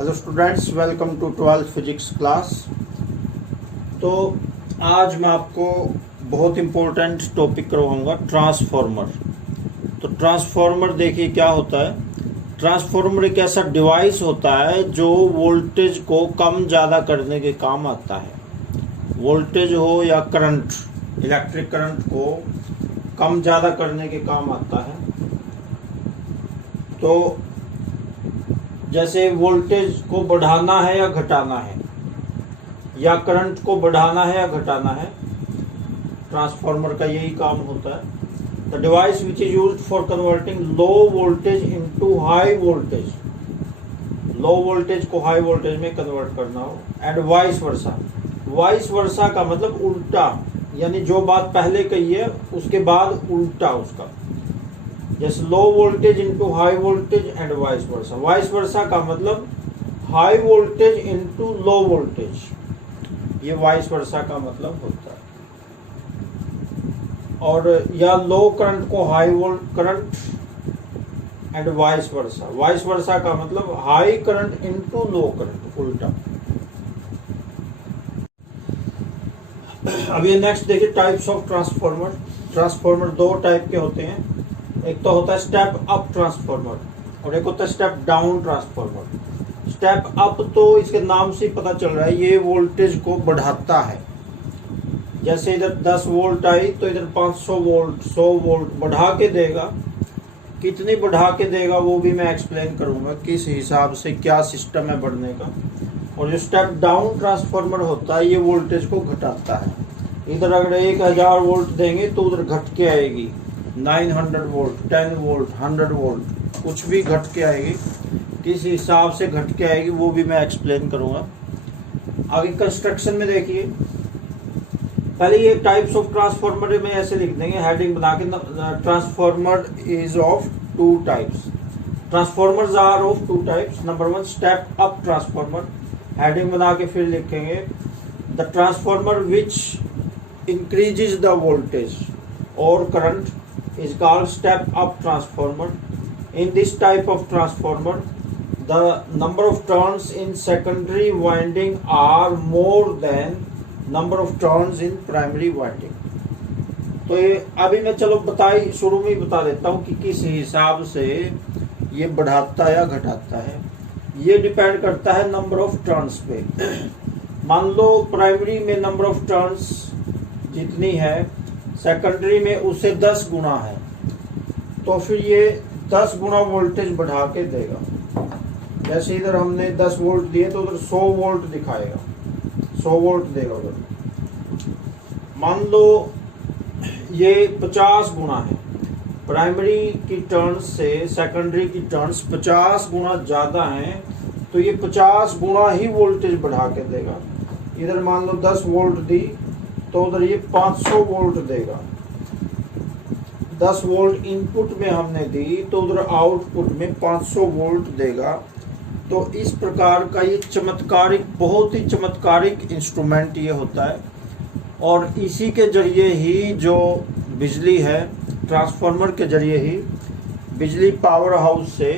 Hello students, welcome to 12th physics class. तो आज मैं आपको बहुत इम्पोर्टेंट टॉपिक करवाऊंगा, ट्रांसफॉर्मर। तो ट्रांसफॉर्मर देखिए क्या होता है। ट्रांसफॉर्मर एक ऐसा डिवाइस होता है जो वोल्टेज को कम ज़्यादा करने के काम आता है। वोल्टेज हो या करंट, इलेक्ट्रिक करंट को कम ज़्यादा करने के काम आता है। तो जैसे वोल्टेज को बढ़ाना है या घटाना है, या करंट को बढ़ाना है या घटाना है, ट्रांसफार्मर का यही काम होता है। The device which is used for converting low voltage into high voltage, low voltage को हाई वोल्टेज में कन्वर्ट करना हो, and vice versa. Vice versa का मतलब उल्टा, यानी जो बात पहले कही है उसके बाद उल्टा उसका, जैसे low voltage into high voltage and vice versa. Vice versa का मतलब high voltage into low voltage, ये वाइस वर्सा का मतलब होता है। और या लो करंट को high volt current and vice versa. Vice versa का मतलब हाई करंट इनटू लो करंट, उल्टा। अब ये नेक्स्ट देखिए, टाइप्स ऑफ ट्रांसफार्मर। ट्रांसफार्मर दो टाइप के होते हैं, एक तो होता है स्टेप अप ट्रांसफार्मर और एक होता है step down transformer. Step up तो इसके नाम से ही पता चल रहा है, ये वोल्टेज को बढ़ाता है। जैसे इधर 10 वोल्ट आई तो इधर 500 वोल्ट 100 वोल्ट बढ़ा के देगा। कितनी बढ़ा के देगा वो भी मैं एक्सप्लेन करूंगा, किस हिसाब से क्या सिस्टम है बढ़ने का। और जो स्टेप डाउन ट्रांसफार्मर होता है ये वोल्टेज को घटाता है। इधर अगर 1000 वोल्ट देंगे तो उधर घट के आएगी 900 वोल्ट, 10 वोल्ट, 100 वोल्ट, कुछ भी घट के आएगी। किस हिसाब से घट के आएगी वो भी मैं एक्सप्लेन करूंगा। आगे कंस्ट्रक्शन में देखिए, पहले ये टाइप्स ऑफ ट्रांसफार्मर में ऐसे लिख देंगे हेडिंग बना के, transformer is of two types. Transformers are of two types. Number 1 step up transformer, heading बना के फिर लिखेंगे the transformer which increases the voltage और current is called step up transformer. In this type of transformer, the number of turns in secondary winding are more than number of turns in primary winding. तो ये अभी मैं चलो शुरू में ही बता देता हूँ कि किस हिसाब से ये बढ़ाता या घटाता है। ये डिपेंड करता है नंबर ऑफ टर्न्स पे। मान लो प्राइमरी में नंबर ऑफ टर्न्स जितनी है, सेकेंडरी में उससे 10 गुना है, तो फिर ये 10 गुना वोल्टेज बढ़ा के देगा। जैसे इधर हमने 10 वोल्ट दिए तो उधर 100 वोल्ट दिखाएगा, 100 वोल्ट देगा उधर। मान लो ये 50 गुना है, प्राइमरी की टर्न्स से सेकेंडरी की टर्न्स 50 गुना ज्यादा हैं, तो ये 50 गुना ही वोल्टेज बढ़ा के देगा। इधर मान लो 10 वोल्ट दी तो उधर ये 500 वोल्ट देगा। 10 वोल्ट इनपुट में हमने दी तो उधर आउटपुट में 500 वोल्ट देगा। तो इस प्रकार का ये चमत्कारिक, बहुत ही चमत्कारिक इंस्ट्रूमेंट ये होता है। और इसी के जरिए ही जो बिजली है, ट्रांसफार्मर के जरिए ही बिजली पावर हाउस से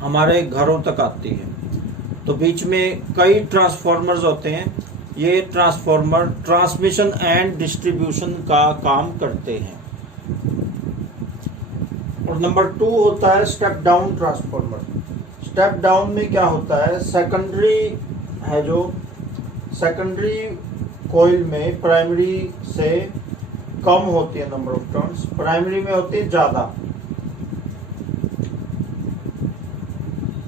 हमारे घरों तक आती है। तो बीच में कई ट्रांसफार्मर्स होते हैं। ये ट्रांसफार्मर ट्रांसमिशन एंड डिस्ट्रीब्यूशन का काम करते हैं। और नंबर 2 होता है step down transformer. Step down में क्या होता है, सेकेंडरी है जो सेकेंडरी कॉइल में प्राइमरी से कम होती है नंबर ऑफ टर्न्स, प्राइमरी में होती है ज्यादा।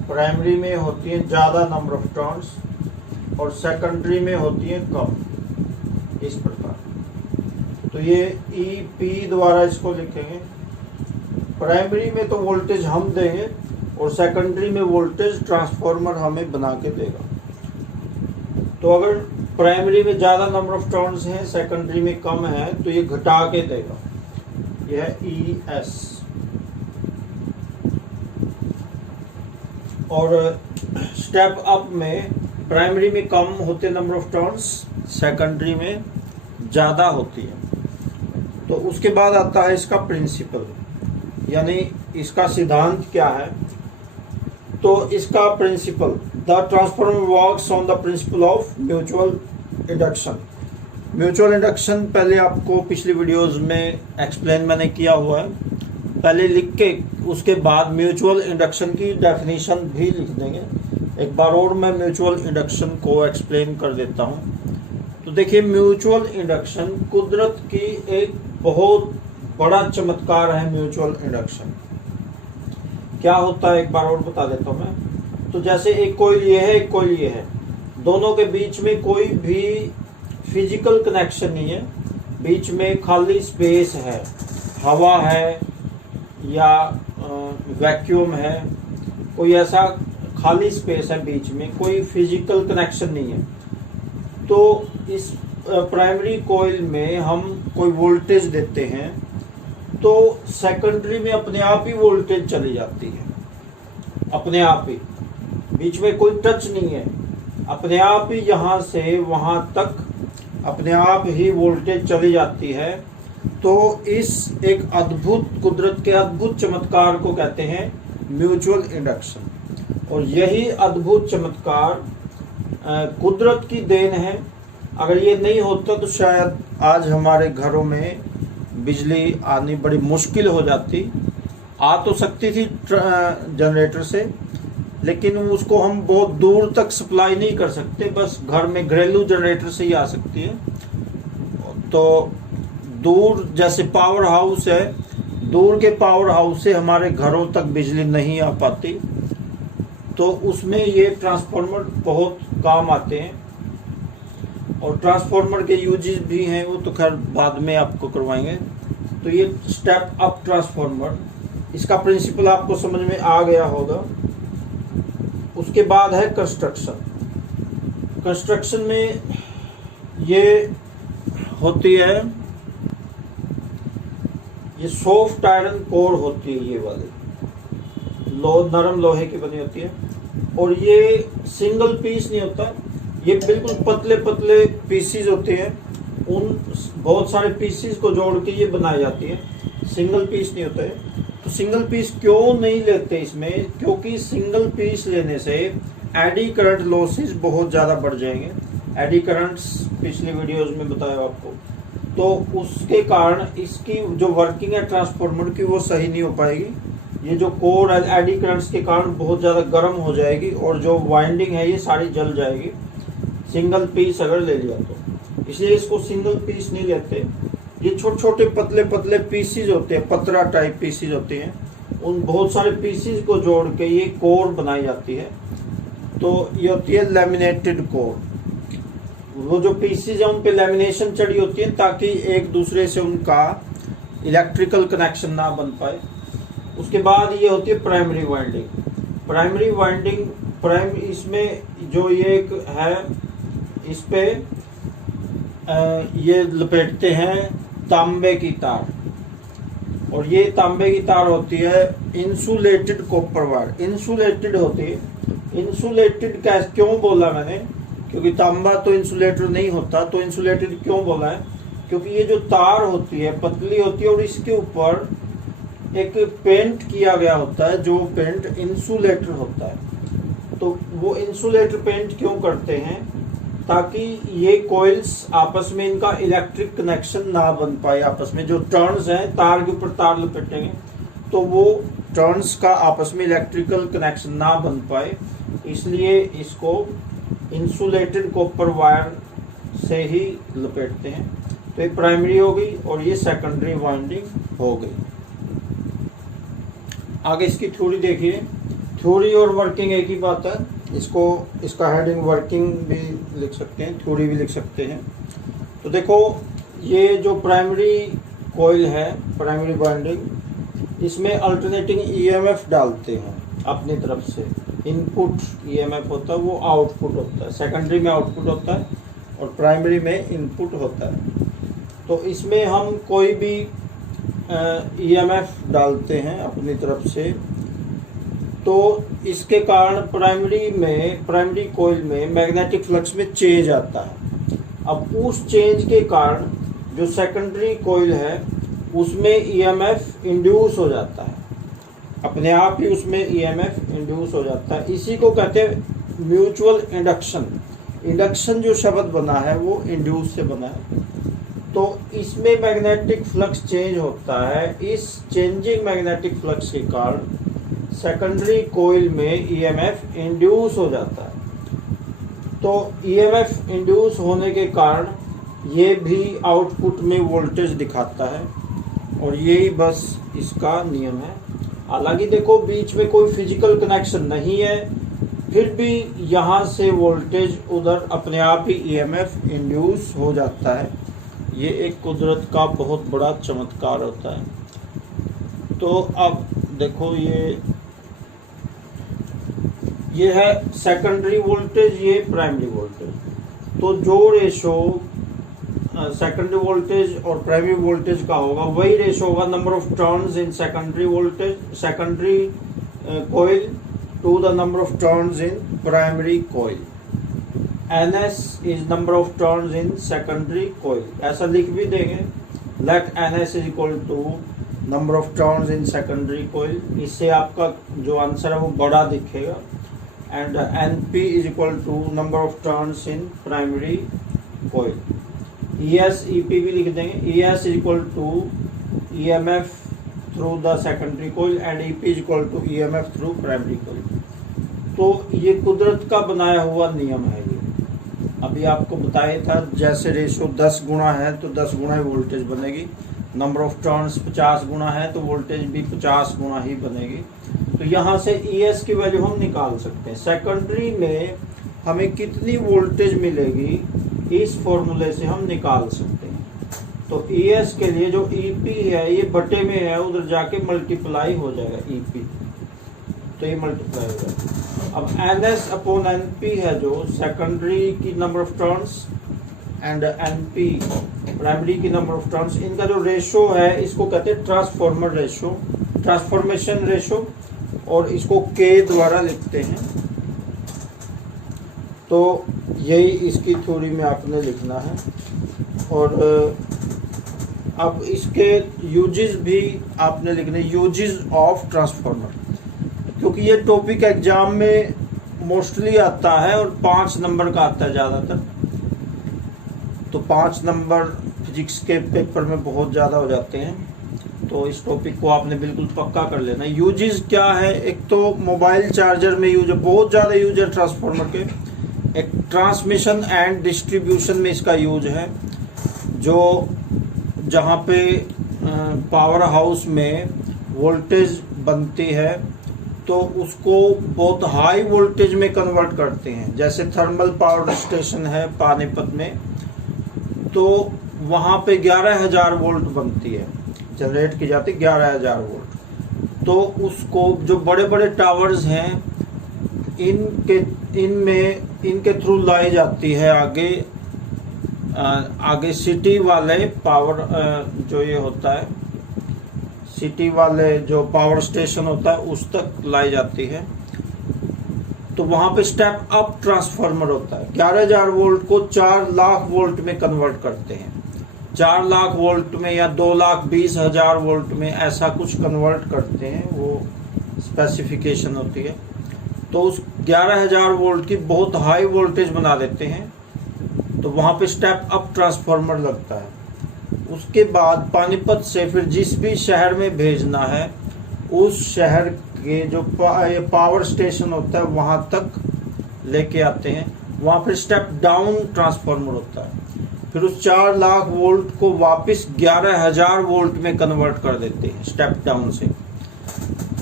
प्राइमरी में होती है ज्यादा नंबर ऑफ टर्न्स और सेकेंडरी में होती है कम, इस प्रकार। तो ये EP द्वारा इसको लिखेंगे। प्राइमरी में तो वोल्टेज हम देंगे और सेकेंडरी में वोल्टेज ट्रांसफार्मर हमें बना के देगा। तो अगर प्राइमरी में ज़्यादा नंबर ऑफ टर्न्स हैं, सेकेंडरी में कम है, तो ये घटा के देगा, यह ES। और स्टेप अप में प्राइमरी में कम होते नंबर ऑफ टर्न्स, सेकेंडरी में ज़्यादा होती है। तो उसके बाद आता है इसका प्रिंसिपल, यानी इसका सिद्धांत क्या है। तो इसका principle, the transformer works on the principle of mutual induction. Mutual induction पहले आपको पिछली वीडियोस में एक्सप्लेन मैंने किया हुआ है, पहले लिख के उसके बाद म्यूचुअल इंडक्शन की डेफिनेशन भी लिख देंगे। एक बार और मैं म्यूचुअल इंडक्शन को एक्सप्लेन कर देता हूँ। तो देखिए, म्यूचुअल इंडक्शन कुदरत की एक बहुत बड़ा चमत्कार है। म्यूचुअल इंडक्शन क्या होता है एक बार और बता देता हूँ मैं। तो जैसे एक कॉइल ये है, एक कॉइल ये है, दोनों के बीच में कोई भी फिजिकल कनेक्शन नहीं है, बीच में खाली स्पेस है, हवा है या वैक्यूम है, कोई ऐसा खाली स्पेस है बीच में, कोई फिजिकल कनेक्शन नहीं है। तो इस प्राइमरी कॉइल में हम कोई वोल्टेज देते हैं तो सेकेंडरी में अपने आप ही वोल्टेज चली जाती है, अपने आप ही, बीच में कोई टच नहीं है, अपने आप ही यहाँ से वहाँ तक अपने आप ही वोल्टेज चली जाती है। तो इस एक अद्भुत, कुदरत के अद्भुत चमत्कार को कहते हैं म्यूचुअल इंडक्शन। और यही अद्भुत चमत्कार कुदरत की देन है। अगर ये नहीं होता तो शायद आज हमारे घरों में बिजली आनी बड़ी मुश्किल हो जाती। आ तो सकती थी जनरेटर से, लेकिन उसको हम बहुत दूर तक सप्लाई नहीं कर सकते, बस घर में घरेलू जनरेटर से ही आ सकती है। तो दूर, जैसे पावर हाउस है, दूर के पावर हाउस से हमारे घरों तक बिजली नहीं आ पाती, तो उसमें ये ट्रांसफार्मर बहुत काम आते हैं। और ट्रांसफार्मर के यूजेस भी हैं, वो तो खैर बाद में आपको करवाएंगे। तो ये स्टेप अप ट्रांसफार्मर, इसका प्रिंसिपल आपको समझ में आ गया होगा। उसके बाद है कंस्ट्रक्शन। कंस्ट्रक्शन में ये होती है, ये सॉफ्ट आयरन कोर होती है, ये वाली नरम लोहे की बनी होती है। और ये सिंगल पीस नहीं होता, ये बिल्कुल पतले पतले पीसीज होते हैं। उन बहुत सारे पीसीज को जोड़ के ये बनाई जाती है, सिंगल पीस नहीं होता है। तो सिंगल पीस क्यों नहीं लेते इसमें? क्योंकि सिंगल पीस लेने से एडी करंट लॉसेस बहुत ज़्यादा बढ़ जाएंगे। एडी करंट्स पिछली वीडियोस में बताया आपको। तो उसके कारण इसकी जो वर्किंग है ट्रांसफार्मर की, वो सही नहीं हो पाएगी। ये जो कोर एडी करंट्स के कारण बहुत ज़्यादा गर्म हो जाएगी और जो वाइंडिंग है ये सारी जल जाएगी, सिंगल पीस अगर ले लिया तो। इसलिए इसको सिंगल पीस नहीं लेते। ये छोटे छोटे पतले पतले पीसीज होते हैं, पतरा टाइप पीसीज होते हैं। उन बहुत सारे पीसीज को जोड़ के ये कोर बनाई जाती है। तो ये होती है लैमिनेटेड कोर। वो जो पीसीज है उन पे लैमिनेशन चढ़ी होती है ताकि एक दूसरे से उनका इलेक्ट्रिकल कनेक्शन ना बन पाए। उसके बाद ये होती है प्राइमरी वाइंडिंग। प्राइमरी वाइंडिंग इसमें जो ये एक है, इस पे ये लपेटते हैं तांबे की तार, और ये तांबे की तार होती है इंसुलेटेड कॉपर वायर। इंसुलेटेड होती है। इंसुलेटेड क्यों बोला मैंने? क्योंकि तांबा तो इंसुलेटर नहीं होता। तो इंसुलेटेड क्यों बोला है? क्योंकि ये जो तार होती है पतली होती है और इसके ऊपर एक पेंट किया गया होता है, जो पेंट इंसुलेटर होता है। तो वो इंसुलेटर पेंट क्यों करते हैं? ताकि ये कॉइल्स आपस में, इनका इलेक्ट्रिक कनेक्शन ना बन पाए आपस में। जो टर्न्स हैं, तार के ऊपर तार लपेटेंगे तो वो टर्न्स का आपस में इलेक्ट्रिकल कनेक्शन ना बन पाए, इसलिए इसको इंसुलेटेड कॉपर वायर से ही लपेटते हैं। तो ये प्राइमरी हो गई और ये सेकेंडरी वाइंडिंग हो गई। आगे इसकी थ्योरी देखिए। थ्योरी और वर्किंग एक ही बात है। इसका हेडिंग वर्किंग भी लिख सकते हैं, थ्योरी भी लिख सकते हैं। तो देखो, ये जो प्राइमरी कॉइल है, प्राइमरी वाइंडिंग, इसमें अल्टरनेटिंग ईएमएफ डालते हैं अपनी तरफ से। इनपुट ईएमएफ होता है, वो आउटपुट होता है। सेकेंडरी में आउटपुट होता है और प्राइमरी में इनपुट होता है। तो इसमें हम कोई भी ईएमएफ डालते हैं अपनी तरफ से, तो इसके कारण प्राइमरी कॉइल में मैग्नेटिक फ्लक्स में चेंज आता है। अब उस चेंज के कारण जो सेकेंडरी कॉइल है उसमें ईएमएफ इंड्यूस हो जाता है। अपने आप ही उसमें ईएमएफ इंड्यूस हो जाता है। इसी को कहते हैं म्यूचुअल इंडक्शन। इंडक्शन जो शब्द बना है वो इंड्यूस से बना है। तो इसमें मैग्नेटिक फ्लक्स चेंज होता है। इस चेंजिंग मैग्नेटिक फ्लक्स के कारण सेकेंडरी कोइल में ईएमएफ इंड्यूस हो जाता है। तो ईएमएफ इंड्यूस होने के कारण ये भी आउटपुट में वोल्टेज दिखाता है और यही बस इसका नियम है। हालांकि देखो बीच में कोई फिजिकल कनेक्शन नहीं है, फिर भी यहाँ से वोल्टेज उधर अपने आप ही ईएमएफ इंड्यूस हो जाता है। ये एक कुदरत का बहुत बड़ा चमत्कार होता है। तो अब देखो ये है सेकेंडरी वोल्टेज, ये प्राइमरी वोल्टेज। तो जो रेशो सेकेंडरी वोल्टेज और प्राइमरी वोल्टेज का होगा वही रेशो होगा number of turns in secondary voltage secondary coil to the number of turns in primary coil. NS is number of turns in secondary coil, ऐसा लिख भी देंगे। Let NS is equal to number of turns in secondary coil. इससे आपका जो answer है वो बड़ा दिखेगा। And NP is equal to number of turns in primary coil. ES EP भी लिख देंगे। ES is equal to EMF through the secondary coil and EP is equal to EMF through primary coil. तो ये कुदरत का बनाया हुआ नियम है। ये अभी आपको बताया था, जैसे रेशो 10 गुना है तो 10 गुना ही वोल्टेज बनेगी। नंबर ऑफ टर्न्स 50 गुना है तो वोल्टेज भी 50 गुना ही बनेगी। तो यहाँ से ES की वैल्यू हम निकाल सकते हैं। सेकेंडरी में हमें कितनी वोल्टेज मिलेगी इस फॉर्मूले से हम निकाल सकते हैं। तो ES के लिए जो EP है ये बटे में है, उधर जाके मल्टीप्लाई हो जाएगा EP, तो ये मल्टीप्लाई हो जाएगा। अब NS अपॉन NP है जो सेकेंडरी की number of turns and NP primary की नंबर ऑफ टर्न्स, इनका जो रेशो है इसको कहते हैं ट्रांसफॉर्मर रेशो, ट्रांसफॉर्मेशन रेशो, और इसको K द्वारा लिखते हैं। तो यही इसकी थ्योरी में आपने लिखना है। और अब इसके यूजेस भी आपने लिखने, यूजेस ऑफ ट्रांसफॉर्मर, क्योंकि ये टॉपिक एग्जाम में मोस्टली आता है और 5 नंबर का आता है ज़्यादातर। तो 5 नंबर फिजिक्स के पेपर में बहुत ज़्यादा हो जाते हैं, तो इस टॉपिक को आपने बिल्कुल पक्का कर लेना। यूजेस क्या है, एक तो मोबाइल चार्जर में यूज है, बहुत ज़्यादा यूज है ट्रांसफार्मर के। एक ट्रांसमिशन एंड डिस्ट्रीब्यूशन में इसका यूज है, जो जहाँ पे पावर हाउस में वोल्टेज बनती है तो उसको बहुत हाई वोल्टेज में कन्वर्ट करते हैं। जैसे थर्मल पावर स्टेशन है पानीपत में, तो वहाँ पे 11,000 वोल्ट बनती है, जनरेट की जाती 11,000 वोल्ट। तो उसको जो बड़े बड़े टावर्स हैं इनके थ्रू लाई जाती है आगे सिटी वाले पावर, जो ये होता है सिटी वाले जो पावर स्टेशन होता है उस तक लाई जाती है। तो वहाँ पे स्टेप अप ट्रांसफार्मर होता है, 11,000 वोल्ट को 4 लाख वोल्ट में कन्वर्ट करते हैं। 4 लाख वोल्ट में या 2,20,000 वोल्ट में ऐसा कुछ कन्वर्ट करते हैं, वो स्पेसिफिकेशन होती है। तो उस 11,000 वोल्ट की बहुत हाई वोल्टेज बना देते हैं, तो वहाँ पे स्टेप अप ट्रांसफार्मर लगता है। उसके बाद पानीपत से फिर जिस भी शहर में भेजना है उस शहर के जो पावर स्टेशन होता है वहाँ तक लेके आते हैं। वहाँ पर स्टेप डाउन ट्रांसफार्मर होता है, फिर उस 4 लाख वोल्ट को वापस 11,000 वोल्ट में कन्वर्ट कर देते हैं स्टेप डाउन से।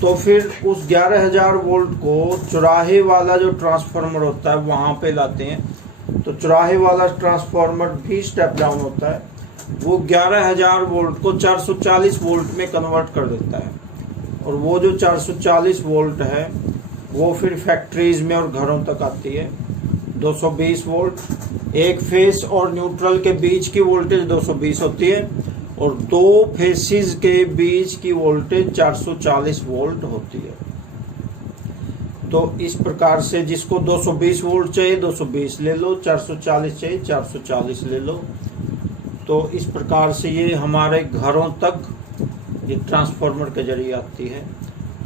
तो फिर उस 11,000 वोल्ट को चौराहे वाला जो ट्रांसफार्मर होता है वहाँ पे लाते हैं। तो चौराहे वाला ट्रांसफार्मर भी स्टेप डाउन होता है, वो 11,000 वोल्ट को 440 वोल्ट में कन्वर्ट कर देता है। और वो जो 440 वोल्ट है वो फिर फैक्ट्रीज में और घरों तक आती है। 220 वोल्ट, एक फेस और न्यूट्रल के बीच की वोल्टेज 220 होती है और 2 फेसिस के बीच की वोल्टेज 440 वोल्ट होती है। तो इस प्रकार से जिसको 220 वोल्ट चाहिए 220 ले लो, 440 चाहिए 440 ले लो। तो इस प्रकार से ये हमारे घरों तक ये ट्रांसफार्मर के जरिए आती है।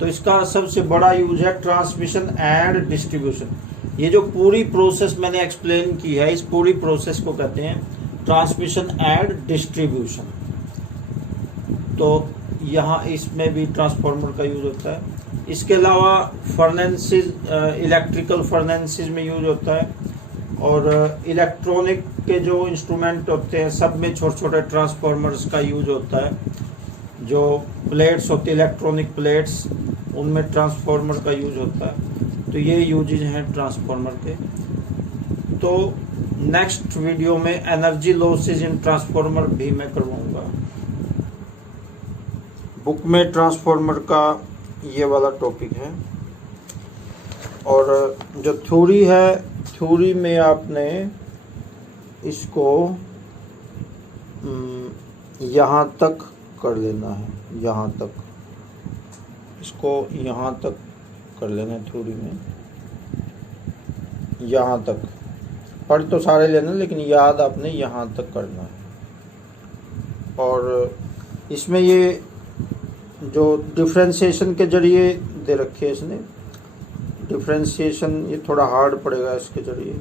तो इसका सबसे बड़ा यूज है ट्रांसमिशन एंड डिस्ट्रीब्यूशन। ये जो पूरी प्रोसेस मैंने एक्सप्लेन की है, इस पूरी प्रोसेस को कहते हैं ट्रांसमिशन एंड डिस्ट्रीब्यूशन। तो यहाँ इसमें भी ट्रांसफार्मर का यूज होता है। इसके अलावा फर्नेंसेस, इलेक्ट्रिकल फर्नेंसेस में यूज होता है, और इलेक्ट्रॉनिक के जो इंस्ट्रूमेंट होते हैं सब में छोटे छोटे ट्रांसफार्मर्स का यूज होता है। जो प्लेट्स होती है, इलेक्ट्रॉनिक प्लेट्स, उनमें ट्रांसफार्मर का यूज होता है। तो ये यूजेज हैं ट्रांसफार्मर के। तो नेक्स्ट वीडियो में एनर्जी लॉसेज इन ट्रांसफार्मर भी मैं करवाऊंगा। बुक में ट्रांसफार्मर का ये वाला टॉपिक है, और जो थ्योरी है, थ्योरी में आपने इसको यहाँ तक कर लेना है, यहाँ तक, इसको यहाँ तक कर लेना है थ्योरी में, यहाँ तक पढ़ तो सारे लेना, लेकिन याद आपने यहाँ तक करना है। और इसमें ये जो डिफ्रेंशिएशन के जरिए दे रखे है इसने, डिफ्रेंशिएशन ये थोड़ा हार्ड पड़ेगा इसके जरिए।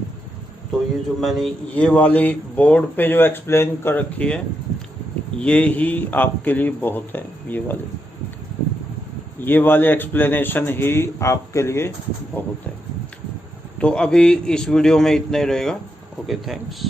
तो ये जो मैंने ये वाली बोर्ड पे जो एक्सप्लेन कर रखी है, ये ही आपके लिए बहुत है। ये वाले एक्सप्लेनेशन ही आपके लिए बहुत है। तो अभी इस वीडियो में इतना ही रहेगा। Okay, thanks.